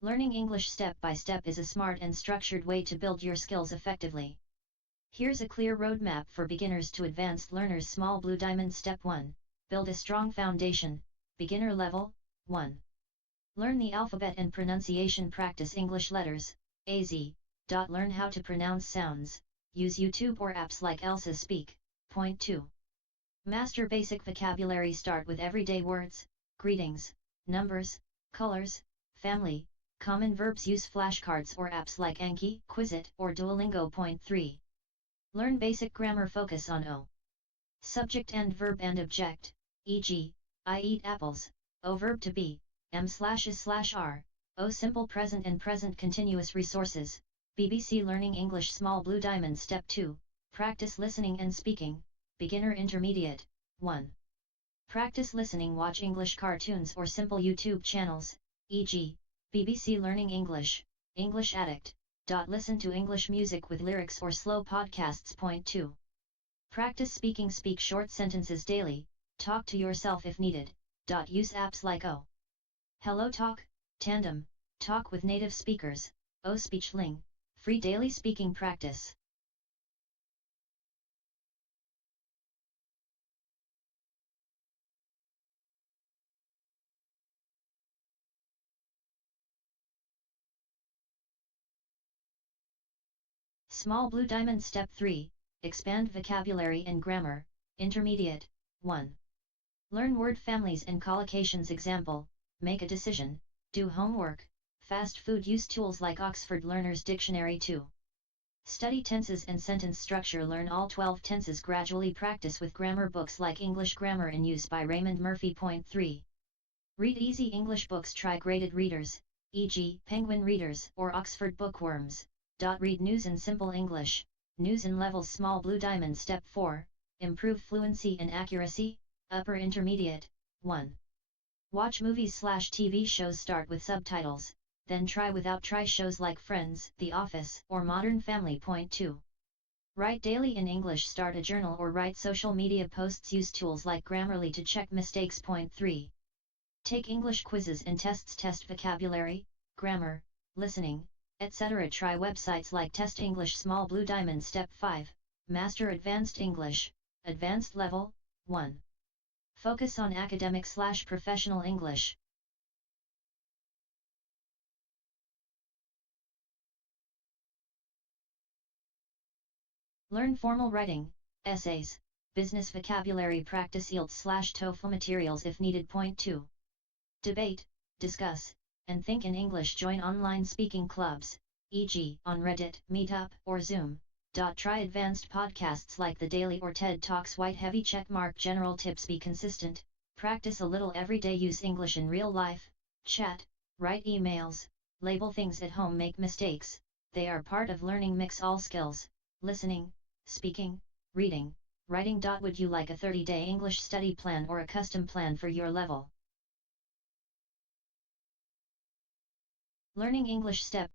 Learning English step by step is a smart and structured way to build your skills effectively. Here's a clear roadmap for beginners to advanced learners. Small Blue Diamond. Step 1. Build a strong foundation, beginner level. 1. Learn the alphabet and pronunciation. Practice English letters, Eazy. Learn how to pronounce sounds, use YouTube or apps like Elsa Speak. Point 2. Master basic vocabulary. Start with everyday words, greetings, numbers, colors, family, common verbs. Use flashcards or apps like Anki, Quizlet, or Duolingo. Point 3. Learn basic grammar. Focus on O. Subject and verb and object, e.g., I eat apples, O verb to be, m/is/are, O simple present and present continuous. Resources, BBC Learning English. Small Blue Diamond. Step 2. Practice listening and speaking, beginner intermediate. 1. Practice listening. Watch English cartoons or simple YouTube channels, e.g., BBC Learning English, English Addict. Listen to English music with lyrics or slow podcasts. Point 2. Practice speaking. Speak short sentences daily, talk to yourself if needed. Use apps like O Hello Talk, Tandem, talk with native speakers, O Speechling, free daily speaking practice. Small Blue Diamond. Step 3. Expand vocabulary and grammar, intermediate. 1. Learn word families and collocations. Example, make a decision, do homework, fast food. Use tools like Oxford Learner's Dictionary. 2. Study tenses and sentence structure. Learn all 12 tenses gradually. Practice with grammar books like English Grammar in Use by Raymond Murphy. Point 3. Read easy English books. Try graded readers, e.g., Penguin Readers or Oxford Bookworms. Read news in simple English, news in levels. Small Blue Diamond. Step 4. Improve fluency and accuracy, upper intermediate. 1. Watch movies/TV shows. Start with subtitles, then try without. Try shows like Friends, The Office, or Modern Family. Point 2. Write daily in English. Start a journal or write social media posts. Use tools like Grammarly to check mistakes. Point 3. Take English quizzes and tests. Test vocabulary, grammar, listening, etc. Try websites like Test English. Small Blue Diamond. Step 5. Master Advanced English, Advanced Level. 1. Focus on academic/professional English. Learn formal writing, essays, business vocabulary. Practice IELTS/TOEFL materials if needed. Point 2. Debate, discuss, and think in English. Join online speaking clubs, e.g., on Reddit, Meetup, or Zoom. Try advanced podcasts like The Daily or TED Talks. White heavy checkmark. General tips. Be consistent, practice a little every day. Use English in real life, chat, write emails, label things at home. Make mistakes, they are part of learning. Mix all skills, listening, speaking, reading, writing. Would you like a 30-day English study plan or a custom plan for your level? Learning English step